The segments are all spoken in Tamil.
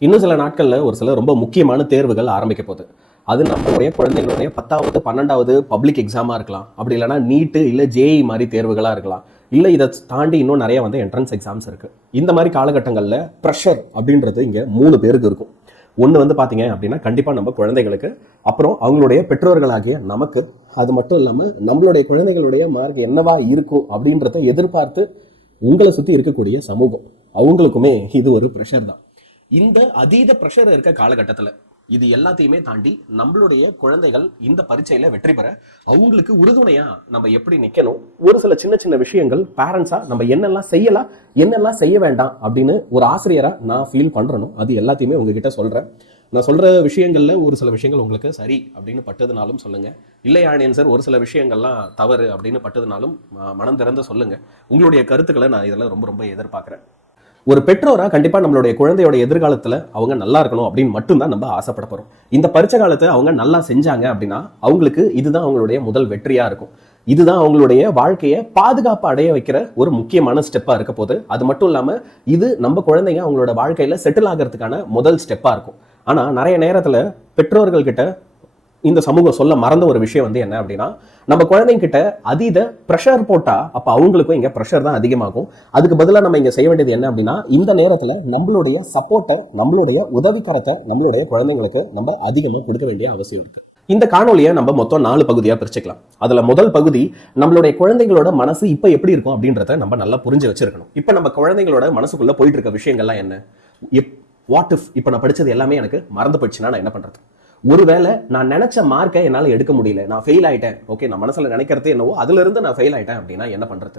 இன்னும் சில நாட்களில் ஒரு சில ரொம்ப முக்கியமான தேர்வுகள் ஆரம்பிக்க போகுது. அது நம்மளுடைய குழந்தைகளுடைய 10வது 12வது பப்ளிக் எக்ஸாமாக இருக்கலாம், அப்படி இல்லைனா நீட்டு இல்லை ஜேஇ மாதிரி தேர்வுகளாக இருக்கலாம், இல்லை இதை தாண்டி இன்னும் நிறைய என்ட்ரன்ஸ் எக்ஸாம்ஸ் இருக்குது. இந்த மாதிரி காலகட்டங்களில் ப்ரெஷர் அப்படின்றது இங்கே 3 பேருக்கு இருக்கும். ஒன்று பார்த்தீங்க அப்படின்னா கண்டிப்பாக நம்ம குழந்தைகளுக்கு, அப்புறம் அவங்களுடைய பெற்றோர்களாகிய நமக்கு, அது மட்டும் இல்லாமல் நம்மளுடைய குழந்தைகளுடைய மார்க் என்னவா இருக்கும் அப்படின்றத எதிர்பார்த்து உங்களை சுற்றி இருக்கக்கூடிய சமூகம், அவங்களுக்குமே இது ஒரு ப்ரெஷர் தான். இந்த அதீத ப்ரெஷர் இருக்க காலகட்டத்தில் இது எல்லாத்தையுமே தாண்டி நம்மளுடைய குழந்தைகள் இந்த பரீட்சையில வெற்றி பெற அவங்களுக்கு உறுதுணையா நம்ம எப்படி நிக்கணும், ஒரு சில சின்ன சின்ன விஷயங்கள் பேரண்ட்ஸா நம்ம என்னெல்லாம் செய்யலாம் என்னெல்லாம் செய்ய வேண்டாம் அப்படின்னு ஒரு ஆசிரியரா நான் ஃபீல் பண்றேனோ அது எல்லாத்தையுமே உங்ககிட்ட சொல்றேன். நான் சொல்ற விஷயங்கள்ல ஒரு சில விஷயங்கள் உங்களுக்கு சரி அப்படின்னு பட்டதுனாலும் சொல்லுங்க, இல்லை ஆணியன் சார் ஒரு சில விஷயங்கள்லாம் தவறு அப்படின்னு பட்டதுனாலும் மனம் திறந்து சொல்லுங்க. உங்களுடைய கருத்துக்களை நான் இதெல்லாம் ரொம்ப ரொம்ப எதிர்பார்க்கிறேன். ஒரு பெற்றோரா கண்டிப்பா நம்மளுடைய குழந்தையோட எதிர்காலத்துல அவங்க நல்லா இருக்கணும் அப்படின்னு மட்டும்தான் நம்ம ஆசைப்பட போறோம். இந்த பரீட்சை காலத்தை அவங்க நல்லா செஞ்சாங்க அப்படின்னா அவங்களுக்கு இதுதான் அவங்களுடைய முதல் வெற்றியா இருக்கும். இதுதான் அவங்களுடைய வாழ்க்கையை பாதுகாப்பு அடைய வைக்கிற ஒரு முக்கியமான ஸ்டெப்பா இருக்க போது. அது மட்டும் இல்லாம இது நம்ம குழந்தைங்க அவங்களோட வாழ்க்கையில செட்டில் ஆகிறதுக்கான முதல் ஸ்டெப்பா இருக்கும். ஆனா நிறைய நேரத்துல பெற்றோர்கள் கிட்ட இந்த சமூகம் சொல்ல மறந்த ஒரு விஷயம் என்ன அப்படின்னா, நம்ம குழந்தைங்க கிட்ட அதீத ப்ரெஷர் போட்டா அப்ப அவங்களுக்கும் இங்க ப்ரெஷர் தான் அதிகமாகும். அதுக்கு பதிலாக நம்ம இங்க செய்ய வேண்டியது என்ன அப்படின்னா, இந்த நேரத்துல நம்மளுடைய சப்போர்ட்டை, நம்மளுடைய உதவிக்கரத்தை நம்மளுடைய குழந்தைங்களுக்கு நம்ம அதிகமாக கொடுக்க வேண்டிய அவசியம் இருக்கு. இந்த காணொலியை நம்ம மொத்தம் 4 பகுதியா பிரிச்சுக்கலாம். அதுல முதல் பகுதி நம்மளுடைய குழந்தைங்களோட மனசு இப்ப எப்படி இருக்கும் அப்படின்றத நம்ம நல்லா புரிஞ்சு வச்சிருக்கணும். இப்ப நம்ம குழந்தைங்களோட மனசுக்குள்ள போயிட்டு இருக்க விஷயங்கள்லாம் என்ன, வாட் இஃப் இப்ப நான் படிச்சது எல்லாமே எனக்கு மறந்து போயிடுச்சுன்னா நான் என்ன பண்றது, ஒருவேளை நான் நினைச்ச மார்க்கை என்னால் எடுக்க முடியல, நான் ஃபெயில் ஆயிட்டேன், ஓகே நான் மனசுல நினைக்கிறது என்னவோ அதுல இருந்து நான் ஃபெயில் ஆயிட்டேன் அப்படின்னா என்ன பண்றது.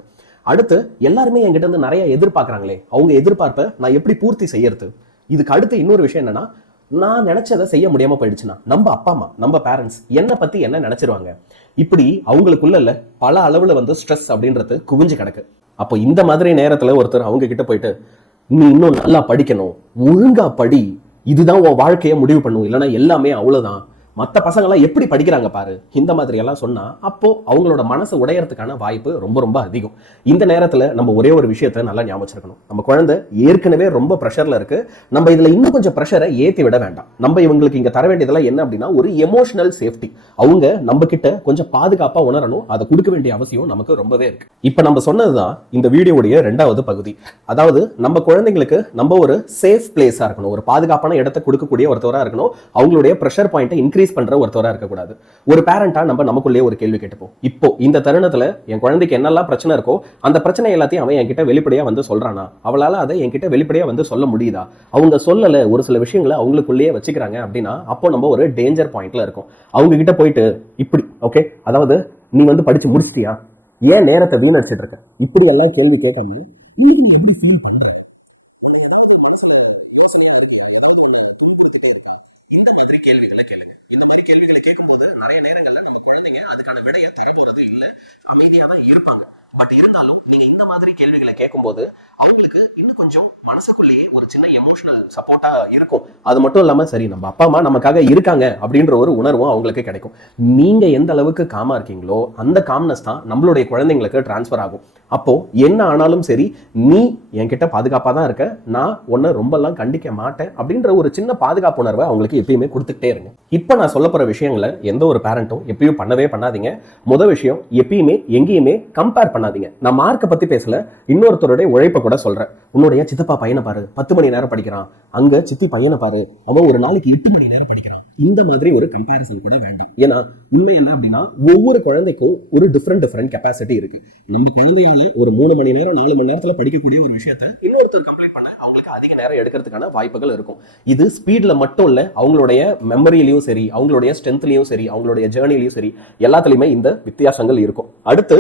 அடுத்து எல்லாருமே என்கிட்ட இருந்து நிறைய எதிர்பார்க்கறாங்களே, அவங்க எதிர்பார்ப்பை நான் எப்படி பூர்த்தி செய்யறது. இதுக்கு அடுத்து இன்னொரு விஷயம் என்னன்னா, நான் நினைச்சதை செய்ய முடியாம போயிடுச்சுன்னா நம்ம அப்பா அம்மா, நம்ம பேரண்ட்ஸ் என்னை பத்தி என்ன நினைச்சிருவாங்க. இப்படி அவங்களுக்குள்ள பல அளவுல ஸ்ட்ரெஸ் அப்படின்றது குவிஞ்சு கிடக்கு. அப்போ இந்த மாதிரி நேரத்துல ஒருத்தர் அவங்க கிட்ட போயிட்டு, நீ இன்னும் நல்லா படிக்கணும், ஒழுங்கா படி, இதுதான் உன் வாழ்க்கையை முடிவு பண்ணும், இல்லைன்னா எல்லாமே அவ்வளவுதான், மற்ற பசங்களாம் எப்படி படிக்கிறாங்க பாரு, இந்த மாதிரி எல்லாம் சொன்னா அப்போ அவங்களோட மனசு உடையறதுக்கான வாய்ப்பு ரொம்ப ரொம்ப அதிகம். இந்த நேரத்துல நம்ம ஒரே ஒரு விஷயத்த நல்லா ஞாபகம் வச்சிருக்கணும். நம்ம குழந்தை ஏற்கனவே ரொம்ப ப்ரெஷர்ல இருக்கு, நம்ம இதுல இன்னும் கொஞ்சம் ப்ரெஷரை ஏத்தி விட வேண்டாம். நம்ம இவங்களுக்கு இங்க தர வேண்டியதெல்லாம் என்ன அப்படின்னா ஒரு எமோஷனல் சேஃப்டி. அவங்க நம்ம கிட்ட கொஞ்சம் பாதுகாப்பா உணரணும், அதை கொடுக்க வேண்டிய அவசியம் நமக்கு ரொம்பவே இருக்கு. இப்ப நம்ம சொன்னதுதான் இந்த வீடியோடைய 2வது பகுதி. அதாவது நம்ம குழந்தைங்களுக்கு நம்ம ஒரு சேஃப் பிளேஸா இருக்கணும், ஒரு பாதுகாப்பான இடத்தை கொடுக்கக்கூடிய ஒருத்தவரா இருக்கணும், அவங்களுடைய ப்ரெஷர் பாயிண்ட்டை இன்க்ரீஸ் பண்ற ஒருத்தரா இருக்கக்கூடாது. ஒரு பேரண்டா நம்ம நமக்குள்ளே ஒரு கேள்வி கேட்டுப்போம், இப்போ இந்த தருணத்துல என் குழந்தைக்கு என்னெல்லாம் பிரச்சனை இருக்கோ அந்த பிரச்சனை எல்லாத்தையும் அவன் என்கிட்ட வெளிப்படையா சொல்றானா, அவளால அதை என்கிட்ட வெளிப்படையா சொல்ல முடியுதா, அவங்க சொல்லல ஒரு சில விஷயங்களை அவங்களுக்குள்ளேயே வச்சுக்கிறாங்க அப்படின்னா அப்போ நம்ம ஒரு டேஞ்சர் பாயிண்ட்ல இருக்கோம். அவங்க கிட்ட போயிட்டு இப்படி ஓகே, அதாவது நீ படிச்சு முடிச்சிட்டியா, ஏன் நேரத்தை வீணடிச்சிட்டு இருக்க, இப்படி எல்லாம் கேள்வி கேட்காம எப்படி ஃபீல் பண்ற, இந்த மாதிரி கேள்விகளை கேளுங்க. இந்த மாதிரி கேள்விகளை கேட்கும்போது நிறைய நேரங்கள்ல நம்ம குழந்தைங்க அதுக்கான விடையை தர போறது இல்ல, அமைதியா தான் இருப்பாங்க. பட் இருந்தாலும் நீங்க இந்த மாதிரி கேள்விகளை கேட்கும்போது அவங்களுக்கு இன்னும் கொஞ்சம் மனசுக்குள்ளேயே ஒரு சின்ன எமோஷனல் சப்போர்ட்டா இருக்கும். அது மட்டும் இல்லாம சரி நம்ம அப்பா அம்மா நமக்காக இருக்காங்க அப்படின்ற ஒரு உணர்வும் அவங்களுக்கு கிடைக்கும். நீங்க எந்த அளவுக்கு காமா இருக்கீங்களோ அந்த காம்னஸ் தான் நம்மளுடைய குழந்தைங்களுக்கு டிரான்ஸ்ஃபர் ஆகும். அப்போ என்ன ஆனாலும் சரி, நீ என்கிட்ட பாதுகாப்பா தான் இருக்க, நான் உன்னை ரொம்பலாம் கண்டிக்க மாட்டேன் அப்படின்ற ஒரு சின்ன பாதுகாப்பு உணர்வை அவங்களுக்கு எப்பயுமே கொடுத்துக்கிட்டே இருங்க. இப்ப நான் சொல்ல போற விஷயங்களை எந்த ஒரு பேரண்ட்டும் எப்பயும் பண்ணவே பண்ணாதீங்க. முதல் விஷயம், எப்பயுமே எங்கேயுமே கம்பேர் பண்ணாதீங்க. நான் மார்க்கை பத்தி பேசல, இன்னொருத்தருடைய உழைப்பை கூட சொல்றேன். உன்னுடைய சித்தப்பா பையனை பாரு 10 மணி நேரம் படிக்கிறான், அங்க சித்தி பையனை பாரு அவன் ஒரு நாளைக்கு 8 மணி நேரம் படிக்கிறான். இந்த மாதிரி ஒரு கம்பேரிசன் கூட வேண்டாம். ஏன்னா உண்மை என்ன அப்படின்னா ஒவ்வொரு குழந்தைக்கும் ஒரு டிஃப்ரெண்ட் கெப்பாசிட்டி இருக்கு. நம்ம குழந்தையால ஒரு 3 மணி நேரம் 4 மணி நேரத்துல படிக்கக்கூடிய ஒரு விஷயத்தை இன்னொருத்தர் கம்ப்ளீட் பண்ண அவங்களுக்கு அதிக நேரம் எடுக்கிறதுக்கான வாய்ப்புகள் இருக்கும். இது ஸ்பீட்ல மட்டும் இல்ல, அவங்களுடைய மெமரியிலையும் சரி, அவங்களுடைய ஸ்ட்ரென்த்லயும் சரி, அவங்களுடைய ஜேர்னிலையும் சரி, எல்லாத்துலயுமே இந்த வித்தியாசங்கள் இருக்கும். அடுத்து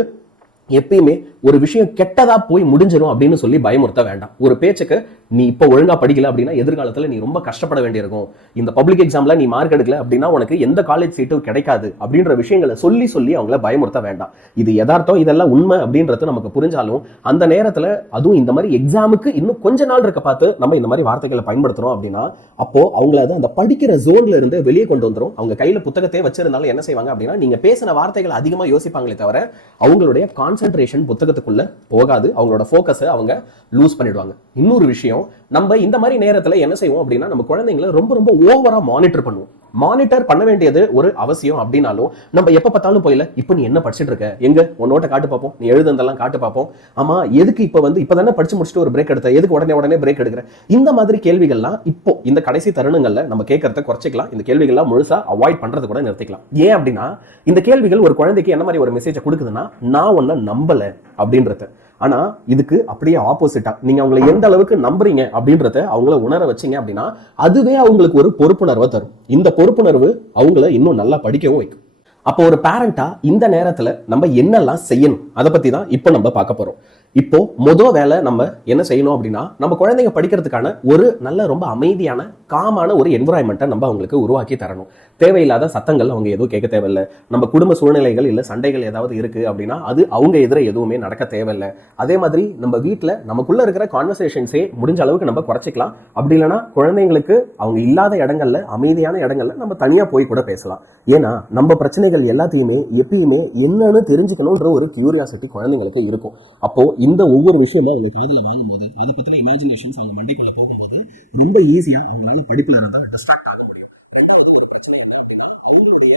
எப்பயுமே ஒரு விஷயம் கெட்டதா போய் முடிஞ்சிடும் அப்படின்னு சொல்லி பயமுறுத்த வேண்டாம். ஒரு பேச்சுக்கு நீ இப்போ ஒழுங்கா படிக்கல அப்படின்னா எதிர்காலத்துல நீ ரொம்ப கஷ்டப்பட வேண்டியிருக்கும், இந்த பப்ளிக் எக்ஸாம்ல நீ மார்க் எடுக்கல அப்படின்னா உனக்கு எந்த காலேஜ் சீட்டும் கிடைக்காது அப்படின்ற விஷயங்களை சொல்லி சொல்லி அவங்கள பயமுறுத்த வேண்டாம். இது யதார்த்தம், இதெல்லாம் உண்மை அப்படின்றது நமக்கு புரிஞ்சாலும் அந்த நேரத்துல அதுவும் இந்த மாதிரி எக்ஸாமுக்கு இன்னும் கொஞ்ச நாள் இருக்க பார்த்து நம்ம இந்த மாதிரி வார்த்தைகளை பயன்படுத்துறோம் அப்படின்னா அப்போ அவங்கள அந்த படிக்கிற ஜோன்ல இருந்து வெளியே கொண்டு வந்துடும். அவங்க கையில புத்தகத்தையே வச்சிருந்தாலும் என்ன செய்வாங்க அப்படின்னா நீங்க பேசின வார்த்தைகள் அதிகமா யோசிப்பாங்களே தவிர அவங்களுடைய கான்சென்ட்ரேஷன் புத்தகத்துக்குள்ள போகாது, அவங்களோட ஃபோக்கஸை அவங்க லூஸ் பண்ணிடுவாங்க. இன்னொரு விஷயம், நம்ம இந்த மாதிரி நேரத்துல என்ன செய்வோம் அப்படின்னா நம்ம குழந்தைங்களை ரொம்ப ரொம்ப ஓவரா மானிட்டர் பண்ணுவோம். மானிட்டர் பண்ண வேண்டியது ஒரு அவசியம் அப்படின்னாலும் நம்ம எப்ப பார்த்தாலும் போயில இப்ப நீ என்ன படிச்சுட்டு இருக்க, எங்க உன்னோட்ட காட்டு பார்ப்போம், நீ எழுதுந்தெல்லாம் காட்டு பார்ப்போம், ஆமா எதுக்கு இப்பதானே படிச்சு முடிச்சுட்டு ஒரு பிரேக் எடுத்த, எதுக்கு உடனே பிரேக் எடுக்கிற, இந்த மாதிரி கேள்விகள்லாம் இப்போ இந்த கடைசி தருணங்கள்ல நம்ம கேட்கறத குறைச்சிக்கலாம். இந்த கேள்விகள்லாம் முழுசா அவாய்ட் பண்றது கூட நிறுத்திக்கலாம். ஏன் அப்படின்னா இந்த கேள்விகள் ஒரு குழந்தைக்கு என்ன மாதிரி ஒரு மெசேஜை கொடுக்குதுன்னா, நான் உன்னை நம்பல அப்படின்றது. ஆனா இதுக்கு அப்படியே ஆப்போசிட்டா நீங்க அவங்களை எந்த அளவுக்கு நம்புறீங்க அப்படின்றத அவங்கள உணர வச்சீங்க அப்படின்னா அதுவே அவங்களுக்கு ஒரு பொறுப்புணர்வை தரும். இந்த பொறுப்புணர்வு அவங்கள இன்னும் நல்லா படிக்கவும் வைக்கும். அப்போ ஒரு பேரண்டா இந்த நேரத்துல நம்ம என்னெல்லாம் செய்யணும் அதை பத்தி தான் இப்போ நம்ம பார்க்க போறோம். இப்போ முதல் வேலை நம்ம என்ன செய்யணும் அப்படின்னா, நம்ம குழந்தைங்க படிக்கிறதுக்கான ஒரு நல்ல ரொம்ப அமைதியான காமான ஒரு என்விரான்மெண்ட்டை நம்ம அவங்களுக்கு உருவாக்கி தரணும். தேவையில்லாத சத்தங்கள் அவங்க எதுவும் கேட்க தேவையில்லை. நம்ம குடும்ப சூழ்நிலைகள் இல்லை சண்டைகள் ஏதாவது இருக்கு அப்படின்னா அது அவங்க எதிர எதுவுமே நடக்க தேவையில்லை. அதே மாதிரி நம்ம வீட்டில் நமக்குள்ள இருக்கிற கான்வர்சேஷன்ஸே முடிஞ்ச அளவுக்கு நம்ம குறைச்சிக்கலாம். அப்படி இல்லைன்னா குழந்தைங்களுக்கு அவங்க இல்லாத இடங்கள்ல அமைதியான இடங்கள்ல நம்ம தனியா போய் கூட பேசலாம். ஏன்னா நம்ம பிரச்சனைகள் எல்லாத்தையுமே எப்பயுமே என்னன்னு தெரிஞ்சுக்கணுன்ற ஒரு கியூரியாசிட்டி குழந்தைங்களுக்கு இருக்கும். அப்போ இந்த ஒவ்வொரு விஷயமும் அவங்க காதில் வாங்கும்போது அதை பற்றின இமேஜினேஷன்ஸ் அவங்க மண்டைக்குள்ள போகும்போது ரொம்ப ஈஸியாக அவங்களால படிப்பில் இருந்தால் டிஸ்ட்ராக்ட் ஆக முடியும். ரெண்டாவது ஒரு பிரச்சனை என்ன அப்படின்னா, அவங்களுடைய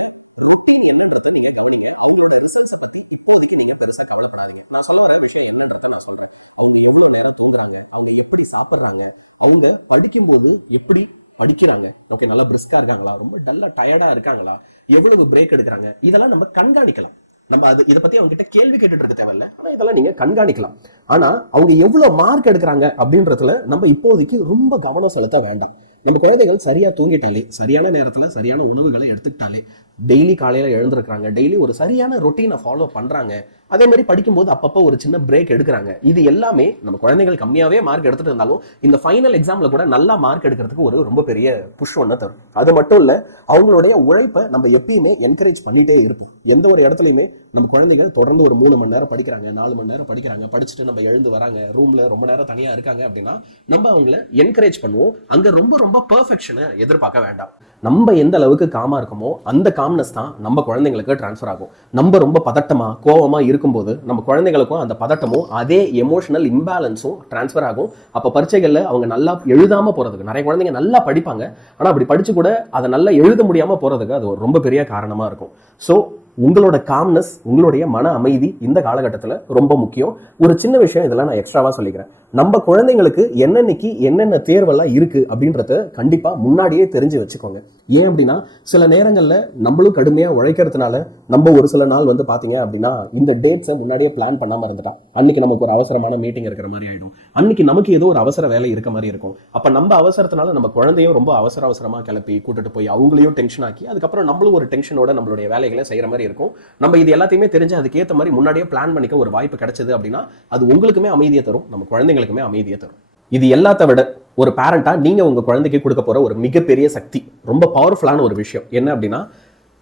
ரொட்டீன் என்னன்றதை நீங்க கவனிங்க. அவங்களோட ரிசல்ட்ஸை பற்றி இப்போதைக்கு நீங்க பெருசாக கவலைப்படாதீங்க. நான் சொல்ல வர விஷயம் என்னன்றதை நான் சொல்றேன். அவங்க எவ்வளவு நேரம் தூங்குறாங்க, அவங்க எப்படி சாப்பிட்றாங்க, அவங்க படிக்கும்போது எப்படி படிக்கிறாங்க, ஓகே நல்லா பிரிஸ்கா இருக்காங்களா, ரொம்ப டல்லா டயர்டா இருக்காங்களா, எவ்வளவு பிரேக் எடுக்கிறாங்க, இதெல்லாம் நம்ம கண்காணிக்கலாம். நம்ம இதை பத்தி அவங்க கிட்ட கேள்வி கேட்டுட்டு இருக்க தேவையில்ல, ஆனா இதெல்லாம் நீங்க கண்காணிக்கலாம். ஆனா அவங்க எவ்வளவு மார்க் எடுக்கிறாங்க அப்படின்றதுல நம்ம இப்போதைக்கு ரொம்ப கவனம் செலுத்த வேண்டாம். நம்ம குழந்தைகள் சரியா தூங்கிட்டாலே, சரியான நேரத்துல சரியான உணவுகளை எடுத்துக்கிட்டாலே, டெய்லி காலையில எழுந்திருக்கிறாங்க, டெய்லி ஒரு சரியான ரொட்டீனை ஃபாலோ பண்றாங்க, அதே மாதிரி படிக்கும்போது அப்பப்போ ஒரு சின்ன பிரேக் எடுக்கிறாங்க, இது எல்லாமே நம்ம குழந்தைகள் கம்மியாவே மார்க் எடுத்துட்டு இருந்தாலும் இந்த ஃபைனல் எக்ஸாம்ல கூட நல்லா மார்க் எடுக்கிறதுக்கு ஒரு ரொம்ப பெரிய புஷ் ஒன்று தரும். அது மட்டும் இல்ல, அவங்களுடைய உழைப்பை நம்ம எப்பயுமே என்கரேஜ் பண்ணிட்டே இருப்போம். எந்த ஒரு இடத்துலையுமே நம்ம குழந்தைகள் தொடர்ந்து ஒரு 3 மணி நேரம் படிக்கிறாங்க, 4 மணி நேரம் படிக்கிறாங்க, படிச்சுட்டு நம்ம எழுந்து வராங்க, ரூம்ல ரொம்ப நேரம் தனியா இருக்காங்க அப்படின்னா நம்ம அவங்கள என்கரேஜ் பண்ணுவோம். அங்க ரொம்ப ரொம்ப பெர்ஃபெக்ஷனை எதிர்பார்க்க வேண்டாம். நம்ம எந்த அளவுக்கு காமா இருக்கோமோ அந்த காம்னஸ் தான் நம்ம குழந்தைங்களுக்கு டிரான்ஸ்ஃபர் ஆகும். நம்ம ரொம்ப பதட்டமா கோவமா இருக்கும்போது நம்ம குழந்தைகளுக்கும் அந்த பதட்டமும் அதே எமோஷனல் இம்பேலன்ஸும் டிரான்ஸ்ஃபர் ஆகும். அப்போ பரீட்சைகள்ல அவங்க நல்லா எழுதாம போறதுக்கு, நிறைய குழந்தைங்க நல்லா படிப்பாங்க ஆனா அப்படி படிச்சு கூட அதை நல்லா எழுத முடியாம போறதுக்கு அது ஒரு ரொம்ப பெரிய காரணமா இருக்கும். ஸோ உங்களோட காம்னஸ், உங்களுடைய மன அமைதி இந்த காலகட்டத்தில் ரொம்ப முக்கியம். ஒரு சின்ன விஷயம் இதெல்லாம் நான் எக்ஸ்ட்ராவா சொல்லிக்கிறேன். நம்ம குழந்தைங்களுக்கு என்னென்னைக்கு என்னென்ன தேர்வெல்லாம் இருக்கு அப்படின்றத கண்டிப்பா முன்னாடியே தெரிஞ்சு வச்சுக்கோங்க. ஏன் அப்படின்னா சில நேரங்கள்ல நம்மளும் கடுமையா உழைக்கிறதுனால நம்ம ஒரு சில நாள் வந்து பாத்தீங்க அப்படின்னா இந்த டேட்ஸை முன்னாடியே பிளான் பண்ணாம இருந்துட்டா அன்னைக்கு நமக்கு ஒரு அவசரமான மீட்டிங் இருக்கிற மாதிரி ஆயிடும், அன்னைக்கு நமக்கு ஏதோ ஒரு அவசர வேலை இருக்க மாதிரி இருக்கும். அப்ப நம்ம அவசரத்தினால நம்ம குழந்தையும் ரொம்ப அவசரமா கிளப்பி கூட்டிட்டு போய் அவங்களையும் டென்ஷன் ஆக்கி அதுக்கப்புறம் நம்மளும் ஒரு டென்ஷனோட நம்மளுடைய வேலைகளை செய்யற மாதிரி இருக்கும். நம்ம இது எல்லாத்தையுமே தெரிஞ்சு அதுக்கேற்ற மாதிரி முன்னாடியே பிளான் பண்ணிக்க ஒரு வாய்ப்பு கிடைச்சது அப்படின்னா அது உங்களுக்குமே அமைதியை தரும், நம்ம குழந்தைங்களுக்குமே அமைதியை தரும். இது எல்லாத்த விட ஒரு பேரண்டா நீங்க உங்க குழந்தைக்கு கொடுக்க போற ஒரு மிகப்பெரிய சக்தி, ரொம்ப பவர்ஃபுல்லான ஒரு விஷயம் என்ன அப்படின்னா,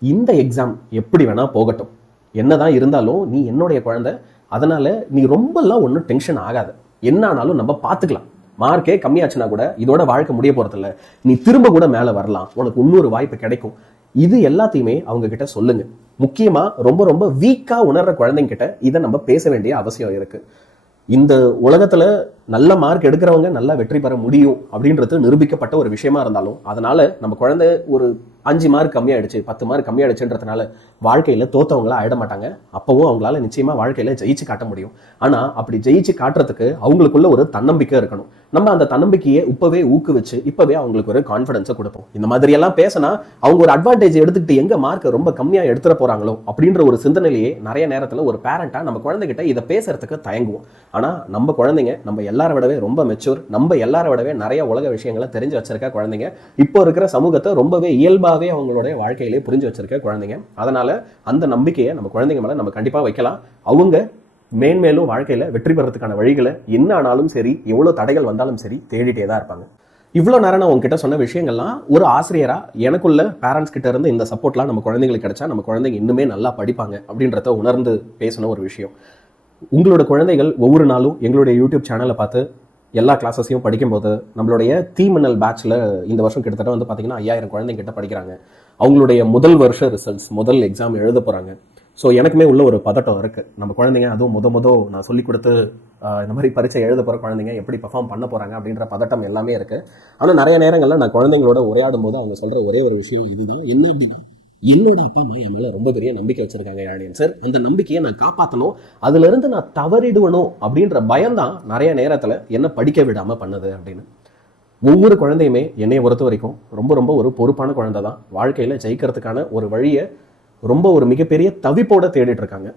இந்த எக்ஸாம் எப்படி வேணா போகட்டும், என்னதான் இருந்தாலும் நீ என்னுடைய குழந்தை, அதனால நீ ரொம்பலாம் ஒன்றும் டென்ஷன் ஆகாத, என்ன ஆனாலும் நம்ம பார்த்துக்கலாம். மார்க்கே கம்மியாச்சுன்னா கூட இதோட வாழ்க்கை முடிய போறதில்ல, நீ திரும்ப கூட மேலே வரலாம், உனக்கு இன்னொரு வாய்ப்பு கிடைக்கும். இது எல்லாத்தையுமே அவங்க கிட்ட சொல்லுங்க. முக்கியமா ரொம்ப ரொம்ப வீக்கா உணர்ற குழந்தைங்க கிட்ட இதை நம்ம பேச வேண்டிய அவசியம் இருக்கு. இந்த உலகத்துல நல்ல மார்க் எடுக்கிறவங்க நல்லா வெற்றி பெற முடியும் அப்படின்றது நிரூபிக்கப்பட்ட ஒரு விஷயமா இருந்தாலும் அதனால நம்ம குழந்தை ஒரு 5 மார்க் கம்மியாயிடுச்சு 10 மார்க் கம்மியாயிடுச்சுன்றதுனால வாழ்க்கையில தோத்தவங்களா ஆயிட மாட்டாங்க. அப்பவும் அவங்களால நிச்சயமா வாழ்க்கையில ஜெயிச்சு காட்ட முடியும். ஆனா அப்படி ஜெயிச்சு காட்டுறதுக்கு அவங்களுக்குள்ள ஒரு தன்னம்பிக்கை இருக்கணும். நம்ம அந்த தன்னம்பிக்கையை இப்பவே ஊக்குவிச்சு இப்பவே அவங்களுக்கு ஒரு கான்ஃபிடன்ஸை கொடுப்போம். இந்த மாதிரி எல்லாம் பேசினா அவங்க ஒரு அட்வான்டேஜ் எடுத்துக்கிட்டு எங்க மார்க் ரொம்ப கம்மியா எடுத்துட போறாங்களோ அப்படின்ற ஒரு சிந்தனையிலேயே நிறைய நேரத்துல ஒரு பேரண்டா நம்ம குழந்தைகிட்ட இதை பேசுறதுக்கு தயங்குவோம். ஆனா நம்ம குழந்தைங்க நம்ம எல்லாரை விடவே ரொம்ப மெச்சூர், நம்ம எல்லாரை விடவே நிறைய உலக விஷயங்களை தெரிஞ்சு வச்சிருக்க குழந்தைங்க, இப்போ இருக்கிற சமூகத்தை ரொம்பவே இயல்பாவே அவங்களுடைய வாழ்க்கையிலே புரிஞ்சு வச்சிருக்க குழந்தைங்க. அதனால அந்த நம்பிக்கையை நம்ம குழந்தைங்க மேல நம்ம கண்டிப்பா வைக்கலாம். அவங்க மேன்மேலும் வாழ்க்கையில வெற்றி பெறதுக்கான வழிகளை என்ன ஆனாலும் சரி, எவ்வளவு தடைகள் வந்தாலும் சரி தேடிட்டே தான் இருப்பாங்க. இவ்வளோ நேரம் நான் உங்ககிட்ட சொன்ன விஷயங்கள்லாம் ஒரு ஆசிரியரா எனக்குள்ள பேரண்ட்ஸ் கிட்ட இருந்து இந்த சப்போர்ட்லாம் நம்ம குழந்தைங்களுக்கு கிடைச்சா நம்ம குழந்தைங்க இன்னுமே நல்லா படிப்பாங்க அப்படின்றத உணர்ந்து பேசின ஒரு விஷயம். உங்களோட குழந்தைகள் ஒவ்வொரு நாளும் எங்களுடைய யூடியூப் சேனலை பார்த்து எல்லா கிளாஸஸையும் படிக்கும்போது நம்மளுடைய தீமின்னல் பேட்சில் இந்த வருஷம் கிட்டத்தட்ட வந்து பார்த்தீங்கன்னா 5000 குழந்தைங்க கிட்ட படிக்கிறாங்க. அவங்களுடைய முதல் வருஷ ரிசல்ட்ஸ், முதல் எக்ஸாம் எழுத போகிறாங்க. ஸோ எனக்குமே உள்ள ஒரு பதட்டம் இருக்குது. நம்ம குழந்தைங்க அதுவும் நான் சொல்லிக் கொடுத்து இந்த மாதிரி பரீட்சை எழுத போகிற குழந்தைங்க எப்படி பெர்ஃபார்ம் பண்ண போகிறாங்க அப்படின்ற பதட்டம் எல்லாமே இருக்குது. ஆனால் நிறைய நேரங்களில் நான் குழந்தைங்களோட உரையாடும் போது அவங்க சொல்கிற ஒரே ஒரு விஷயம் இதுதான். என்ன அப்படின்னா, என்னோட அப்பா அம்மா என் மேலே ரொம்ப பெரிய நம்பிக்கை வச்சுருக்காங்க யாழியன் சார். அந்த நம்பிக்கையை நான் காப்பாற்றணும், அதுலேருந்து நான் தவறிடுவணும் அப்படின்ற பயம்தான் நிறைய நேரத்தில் என்ன படிக்க விடாமல் பண்ணுது அப்படின்னு. ஒவ்வொரு குழந்தையுமே என்னையை பொறுத்த வரைக்கும் ரொம்ப ஒரு பொறுப்பான குழந்தை தான். வாழ்க்கையில் ஜெயிக்கிறதுக்கான ஒரு வழியை ரொம்ப ஒரு மிகப்பெரிய தவிப்போட தேடிட்டு இருக்காங்க.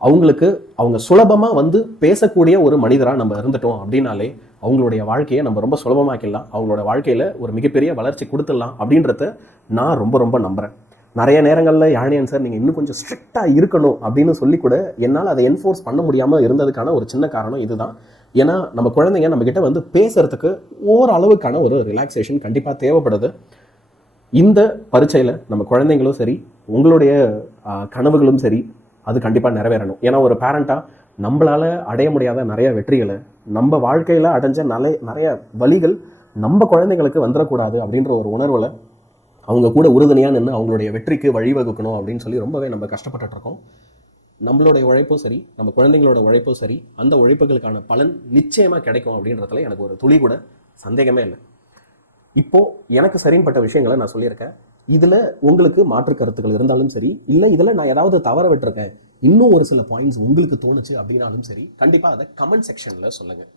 அவங்களுக்கு அவங்க சுலபமாக வந்து பேசக்கூடிய ஒரு மனிதராக நம்ம இருந்துட்டோம் அப்படின்னாலே அவங்களுடைய வாழ்க்கையை நம்ம ரொம்ப சுலபமாக்கிடலாம், அவங்களோட வாழ்க்கையில் ஒரு மிகப்பெரிய வளர்ச்சி கொடுத்துடலாம் அப்படின்றத நான் ரொம்ப நம்புகிறேன். நிறைய நேரங்களில் யாழியன் சார் நீங்கள் இன்னும் கொஞ்சம் ஸ்ட்ரிக்டாக இருக்கணும் அப்படின்னு சொல்லி கூட என்னால் அதை என்ஃபோர்ஸ் பண்ண முடியாமல் இருந்ததுக்கான ஒரு சின்ன காரணம் இதுதான். ஏன்னா நம்ம குழந்தைங்க நம்மக்கிட்ட வந்து பேசுறதுக்கு ஓரளவுக்கான ஒரு ரிலாக்ஸேஷன் கண்டிப்பாக தேவைப்படுது. இந்த பரீட்சையில் நம்ம குழந்தைங்களும் சரி, உங்களுடைய கனவுகளும் சரி, அது கண்டிப்பாக நிறைவேறணும். ஏன்னா ஒரு பேரண்ட்டாக நம்மளால் அடைய முடியாத நிறைய வெற்றிகளை, நம்ம வாழ்க்கையில் அடைஞ்ச நிறைய வழிகள் நம்ம குழந்தைங்களுக்கு வந்துடக்கூடாது அப்படின்ற ஒரு உணர்வில் அவங்க கூட உறுதுணையாக நின்று அவங்களுடைய வெற்றிக்கு வழிவகுக்கணும் அப்படின்னு சொல்லி ரொம்பவே நம்ம கஷ்டப்பட்டுட்டு இருக்கோம். நம்மளுடைய உழைப்பும் சரி, நம்ம குழந்தைங்களோட உழைப்பும் சரி, அந்த உழைப்புகளுக்கான பலன் நிச்சயமாக கிடைக்கும் அப்படின்றதுல எனக்கு ஒரு துளி கூட சந்தேகமே இல்லை. இப்போது எனக்கு சரின்பட்ட விஷயங்களை நான் சொல்லியிருக்கேன். இதில் உங்களுக்கு மாற்று கருத்துக்கள் இருந்தாலும் சரி, இல்லை இதில் நான் ஏதாவது தவற விட்டுருக்கேன், இன்னும் ஒரு சில பாயிண்ட்ஸ் உங்களுக்கு தோணுச்சு அப்படின்னாலும் சரி, கண்டிப்பாக அதை கமெண்ட் செக்ஷனில் சொல்லுங்கள்.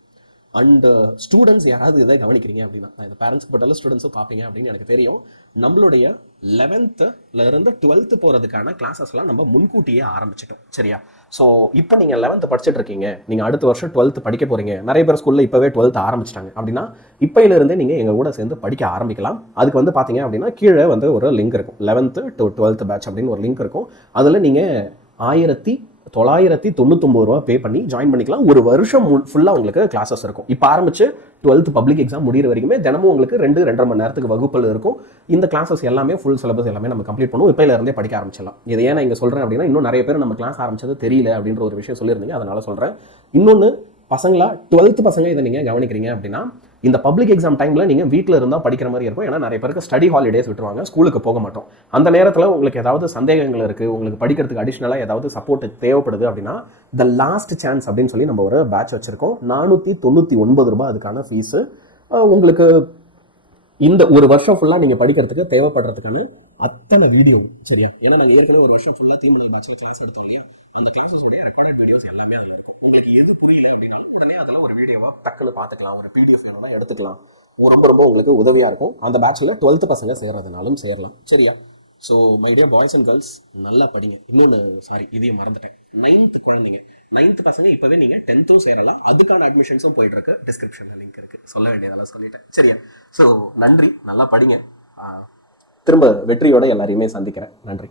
அண்ட் ஸ்டூடெண்ட்ஸ் யாராவது இதை கவனிக்கிறீங்க அப்படின்னா, நான் இந்த பேரண்ட்ஸ் பட்டாலும் ஸ்டூடெண்ட்ஸும் பார்ப்பீங்க அப்படின்னு எனக்கு தெரியும். நம்மளுடைய 11th இருந்து 12th போகிறதுக்கான கிளாஸஸ்லாம் நம்ம முன்கூட்டியே ஆரம்பிச்சிட்டோம், சரியா? ஸோ இப்போ நீங்கள் 11th படிச்சுட்டு இருக்கீங்க, நீங்கள் அடுத்த வருஷம் 12th படிக்க போகிறீங்க. நிறைய பேர் ஸ்கூலில் இப்போவே 12th ஆரம்பிச்சிட்டாங்க அப்படின்னா, இப்போயிலிருந்தே நீங்கள் எங்கள் கூட சேர்ந்து படிக்க ஆரம்பிக்கலாம். அதுக்கு வந்து பார்த்தீங்க அப்படின்னா கீழே வந்து ஒரு லிங்க் இருக்கும், 11th to 12th பேட்ச் அப்படின்னு ஒரு லிங்க் இருக்கும். அதில் நீங்கள் 1999 ரூபா பே பண்ணி ஜாயின் பண்ணிக்கலாம். ஒரு வருஷம் ஃபுல்லாக உங்களுக்கு கிளாஸஸ் இருக்கும். இப்போ ஆரம்பிச்சு 12th பப்ளிக் எக்ஸாம் முடிகிற வரைக்குமே தினமும் உங்களுக்கு 2-2.5 மணி நேரத்துக்கு வகுப்புகள் இருக்கும். இந்த கிளாஸஸ் எல்லாமே ஃபுல் சிலபஸ் எல்லாமே நம்ம கம்ப்ளீட் பண்ணுவோம். இப்போயிலிருந்தே படிக்க ஆரம்பிச்சிடலாம். இதை ஏன் நான் இங்கே சொல்கிறேன் அப்படின்னா, இன்னும் நிறைய பேர் நம்ம கிளாஸ் ஆரம்பிச்சது தெரியல அப்படின்ற ஒரு விஷயம் சொல்லியிருந்தீங்க, அதனால சொல்கிறேன். இன்னொன்று, பசங்களா 12th பசங்க இதை நீங்கள் கவனிக்கிறீங்க அப்படின்னா, இந்த பப்ளிக் எக்ஸாம் டைமில் நீங்கள் வீட்டில் இருந்தால் படிக்கிற மாதிரி இருக்கும். ஏன்னா நிறைய பேருக்கு ஸ்டடி ஹாலிடேஸ் விட்டுருவாங்க, ஸ்கூலுக்கு போக மாட்டோம். அந்த நேரத்தில் உங்களுக்கு ஏதாவது சந்தேகங்கள் இருக்குது, உங்களுக்கு படிக்கிறதுக்கு அடிஷ்னலாக ஏதாவது சப்போர்ட் தேவைப்படுது அப்படின்னா, த லாஸ்ட் சான்ஸ் அப்படின்னு சொல்லி நம்ம ஒரு பேட்ச் வச்சுருக்கோம். 499 ரூபாய் அதுக்கான ஃபீஸு. உங்களுக்கு இந்த ஒரு வருஷம் ஃபுல்லாக நீங்கள் படிக்கிறதுக்கு தேவைப்படுறதுக்கான அத்தனை வீடியோ, சரியா? ஏன்னா நாங்கள் ஏற்கனவே ஒரு வருஷம் ஃபுல்லாக தீவிர பேட்சில் கிளாஸ் எடுத்தோம் இல்லையா, அந்த கிளாஸஸோடைய ரெக்கார்டட் வீடியோஸ் எல்லாமே அதில் இருக்கும். உங்களுக்கு எது புரியல அப்படின்னாலும் உடனே அதில் ஒரு வீடியோவாக டக்குன்னு பார்த்துக்கலாம், ஒரு பிடிஎஃப் வேணும்னா எடுத்துக்கலாம். ரொம்ப உங்களுக்கு உதவியாக இருக்கும். அந்த பேட்சில் 12th பசங்க சேர்றதுனாலும் சேரலாம், சரியா? So my dear boys and girls, நல்லா படிங்க. இன்னொன்று, சாரி, இதையும் மறந்துட்டேன், 9th குழந்தைங்க, 9th பசங்க இப்போவே நீங்கள் 10th சேரலாம். அதுக்கான அட்மிஷன்ஸும் போயிட்டு இருக்கு, டிஸ்கிரிப்ஷனில் லிங்க் இருக்குது. சொல்ல வேண்டியதெல்லாம் சொல்லிட்டேன், சரியா? ஸோ நன்றி, நல்லா படிங்க. திரும்ப வெற்றியோட எல்லாரையுமே சந்திக்கிறேன். நன்றி.